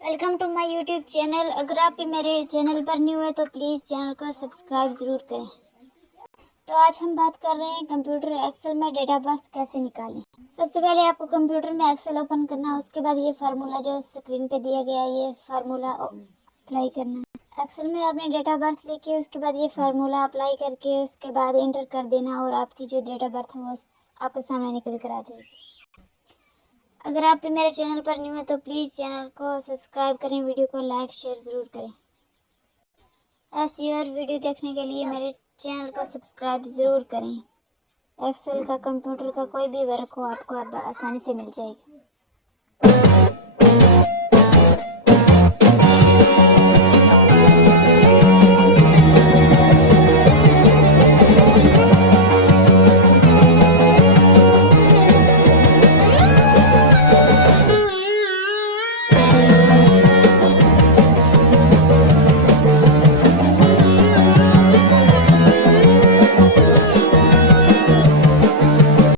Welcome to my YouTube channel. अगर आप भी मेरे चैनल पर न्यू है तो प्लीज़ चैनल को सब्सक्राइब ज़रूर करें। तो आज हम बात कर रहे हैं कंप्यूटर एक्सेल में डेट ऑफ बर्थ कैसे निकालें। सबसे पहले आपको कंप्यूटर में एक्सेल ओपन करना है। उसके बाद ये फार्मूला जो स्क्रीन पे दिया गया है ये फार्मूला अप्लाई करना है। एक्सेल में आपने डेट ऑफ बर्थ लेके उसके बाद ये फार्मूला अप्लाई करके उसके बाद एंटर कर देना और आपकी जो डेट ऑफ बर्थ है वो आपके सामने निकल कर आ जाएगी। अगर आप भी मेरे चैनल पर न्यू है तो प्लीज़ चैनल को सब्सक्राइब करें, वीडियो को लाइक शेयर ज़रूर करें। ऐसी और वीडियो देखने के लिए मेरे चैनल को सब्सक्राइब ज़रूर करें। एक्सेल का कंप्यूटर का कोई भी वर्क हो आपको आसानी से मिल जाएगा।